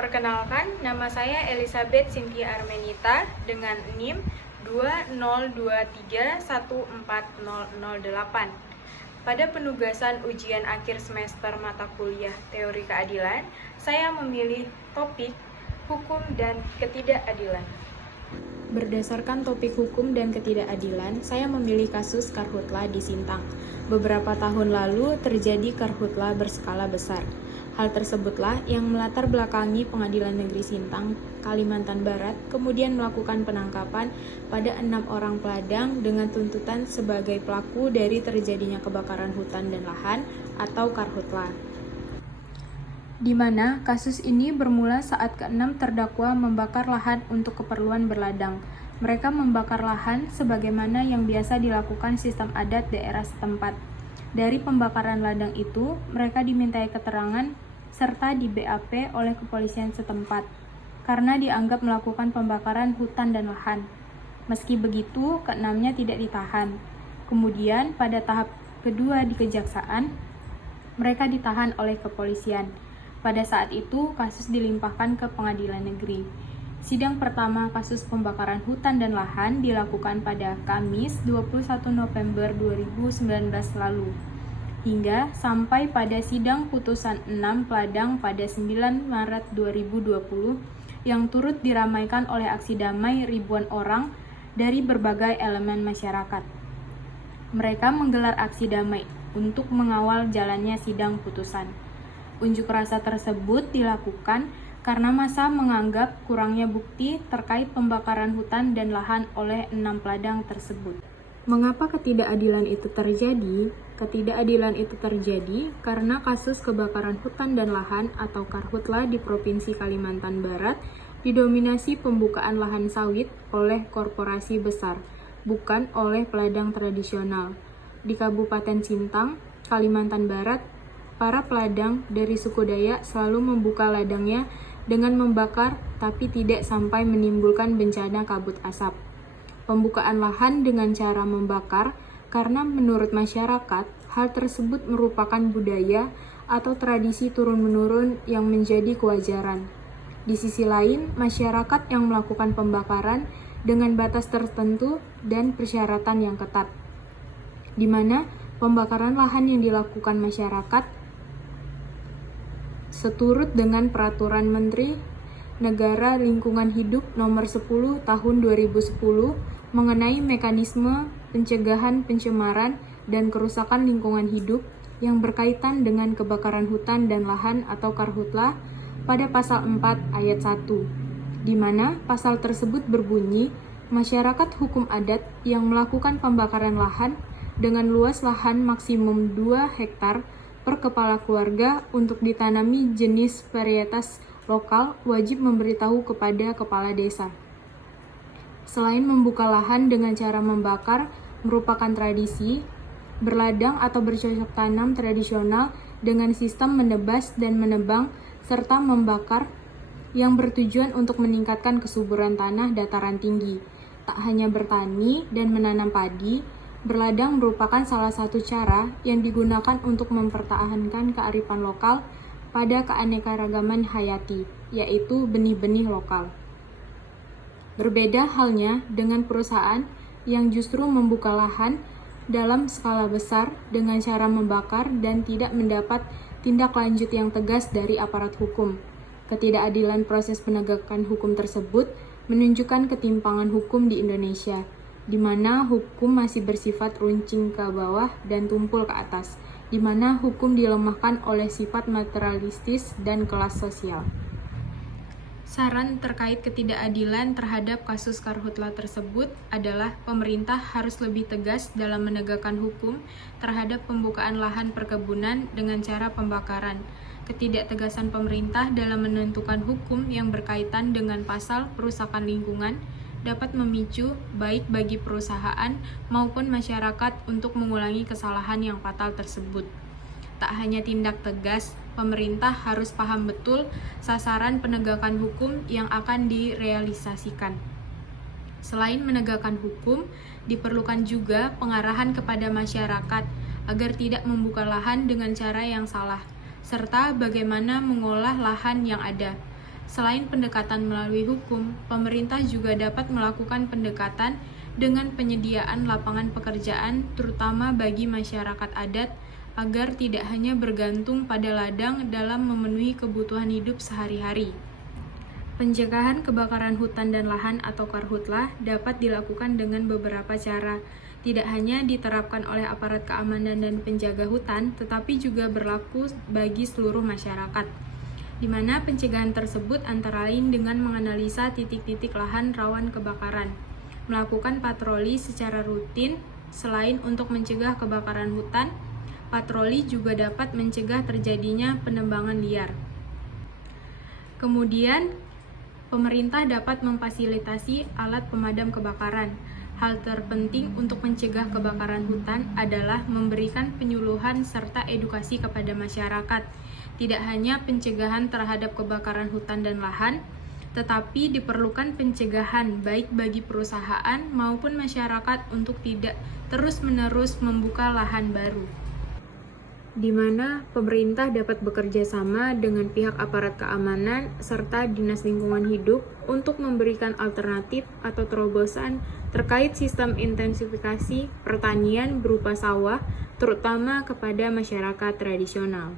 Perkenalkan, nama saya Elizabeth Cynthia Armenita dengan NIM 202314008. Pada penugasan ujian akhir semester mata kuliah Teori Keadilan, saya memilih topik Hukum dan Ketidakadilan. Berdasarkan topik hukum dan ketidakadilan, saya memilih kasus karhutla di Sintang. Beberapa tahun lalu terjadi karhutla berskala besar. Hal tersebutlah yang melatar belakangi Pengadilan Negeri Sintang, Kalimantan Barat, kemudian melakukan penangkapan pada 6 orang peladang dengan tuntutan sebagai pelaku dari terjadinya kebakaran hutan dan lahan atau karhutla. Di mana kasus ini bermula saat ke-6 terdakwa membakar lahan untuk keperluan berladang. Mereka membakar lahan sebagaimana yang biasa dilakukan sistem adat daerah setempat. Dari pembakaran ladang itu, mereka dimintai keterangan serta di BAP oleh kepolisian setempat karena dianggap melakukan pembakaran hutan dan lahan. Meski begitu, ke-6-nya tidak ditahan. Kemudian pada tahap kedua di kejaksaan, mereka ditahan oleh kepolisian. Pada saat itu, kasus dilimpahkan ke pengadilan negeri. Sidang pertama kasus pembakaran hutan dan lahan dilakukan pada Kamis 21 November 2019 lalu, hingga sampai pada sidang putusan 6 peladang pada 9 Maret 2020 yang turut diramaikan oleh aksi damai ribuan orang dari berbagai elemen masyarakat. Mereka menggelar aksi damai untuk mengawal jalannya sidang putusan. Unjuk rasa tersebut dilakukan karena massa menganggap kurangnya bukti terkait pembakaran hutan dan lahan oleh 6 peladang tersebut. Mengapa ketidakadilan itu terjadi? Ketidakadilan itu terjadi karena kasus kebakaran hutan dan lahan atau karhutla di Provinsi Kalimantan Barat didominasi pembukaan lahan sawit oleh korporasi besar, bukan oleh peladang tradisional. Di Kabupaten Sintang, Kalimantan Barat, para peladang dari suku Dayak selalu membuka ladangnya dengan membakar tapi tidak sampai menimbulkan bencana kabut asap. Pembukaan lahan dengan cara membakar karena menurut masyarakat hal tersebut merupakan budaya atau tradisi turun-menurun yang menjadi kewajaran. Di sisi lain, masyarakat yang melakukan pembakaran dengan batas tertentu dan persyaratan yang ketat, di mana pembakaran lahan yang dilakukan masyarakat seturut dengan Peraturan Menteri Negara Lingkungan Hidup Nomor 10 Tahun 2010 mengenai mekanisme pencegahan pencemaran dan kerusakan lingkungan hidup yang berkaitan dengan kebakaran hutan dan lahan atau karhutla pada pasal 4 ayat 1, di mana pasal tersebut berbunyi, masyarakat hukum adat yang melakukan pembakaran lahan dengan luas lahan maksimum 2 hektar per kepala keluarga untuk ditanami jenis varietas lokal wajib memberitahu kepada kepala desa. Selain membuka lahan dengan cara membakar merupakan tradisi, berladang atau bercocok tanam tradisional dengan sistem menebas dan menebang serta membakar yang bertujuan untuk meningkatkan kesuburan tanah dataran tinggi. Tak hanya bertani dan menanam padi, berladang merupakan salah satu cara yang digunakan untuk mempertahankan kearifan lokal pada keanekaragaman hayati, yaitu benih-benih lokal. Berbeda halnya dengan perusahaan yang justru membuka lahan dalam skala besar dengan cara membakar dan tidak mendapat tindak lanjut yang tegas dari aparat hukum. Ketidakadilan proses penegakan hukum tersebut menunjukkan ketimpangan hukum di Indonesia, di mana hukum masih bersifat runcing ke bawah dan tumpul ke atas, di mana hukum dilemahkan oleh sifat materialistis dan kelas sosial. Saran terkait ketidakadilan terhadap kasus karhutla tersebut adalah pemerintah harus lebih tegas dalam menegakkan hukum terhadap pembukaan lahan perkebunan dengan cara pembakaran. Ketidaktegasan pemerintah dalam menentukan hukum yang berkaitan dengan pasal perusakan lingkungan dapat memicu baik bagi perusahaan maupun masyarakat untuk mengulangi kesalahan yang fatal tersebut. Tak hanya tindak tegas, pemerintah harus paham betul sasaran penegakan hukum yang akan direalisasikan. Selain menegakkan hukum, diperlukan juga pengarahan kepada masyarakat agar tidak membuka lahan dengan cara yang salah, serta bagaimana mengolah lahan yang ada. Selain pendekatan melalui hukum, pemerintah juga dapat melakukan pendekatan dengan penyediaan lapangan pekerjaan, terutama bagi masyarakat adat, agar tidak hanya bergantung pada ladang dalam memenuhi kebutuhan hidup sehari-hari. Pencegahan kebakaran hutan dan lahan atau karhutlah dapat dilakukan dengan beberapa cara, tidak hanya diterapkan oleh aparat keamanan dan penjaga hutan, tetapi juga berlaku bagi seluruh masyarakat, di mana pencegahan tersebut antara lain dengan menganalisa titik-titik lahan rawan kebakaran, melakukan patroli secara rutin. Selain untuk mencegah kebakaran hutan, patroli juga dapat mencegah terjadinya penebangan liar. Kemudian, pemerintah dapat memfasilitasi alat pemadam kebakaran. Hal terpenting untuk mencegah kebakaran hutan adalah memberikan penyuluhan serta edukasi kepada masyarakat. Tidak hanya pencegahan terhadap kebakaran hutan dan lahan, tetapi diperlukan pencegahan baik bagi perusahaan maupun masyarakat untuk tidak terus-menerus membuka lahan baru, di mana pemerintah dapat bekerja sama dengan pihak aparat keamanan serta dinas lingkungan hidup untuk memberikan alternatif atau terobosan terkait sistem intensifikasi pertanian berupa sawah, terutama kepada masyarakat tradisional.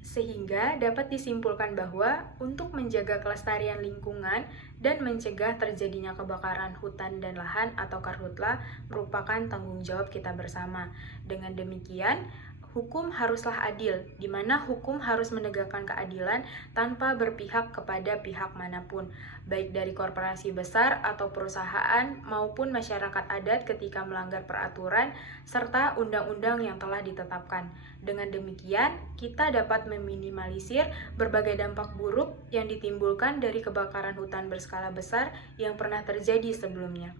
Sehingga dapat disimpulkan bahwa untuk menjaga kelestarian lingkungan dan mencegah terjadinya kebakaran hutan dan lahan atau karhutla merupakan tanggung jawab kita bersama. Dengan demikian, hukum haruslah adil, di mana hukum harus menegakkan keadilan tanpa berpihak kepada pihak manapun, baik dari korporasi besar atau perusahaan maupun masyarakat adat ketika melanggar peraturan serta undang-undang yang telah ditetapkan. Dengan demikian, kita dapat meminimalisir berbagai dampak buruk yang ditimbulkan dari kebakaran hutan berskala besar yang pernah terjadi sebelumnya.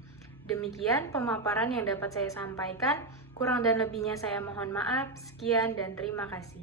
Demikian pemaparan yang dapat saya sampaikan. Kurang dan lebihnya saya mohon maaf. Sekian dan terima kasih.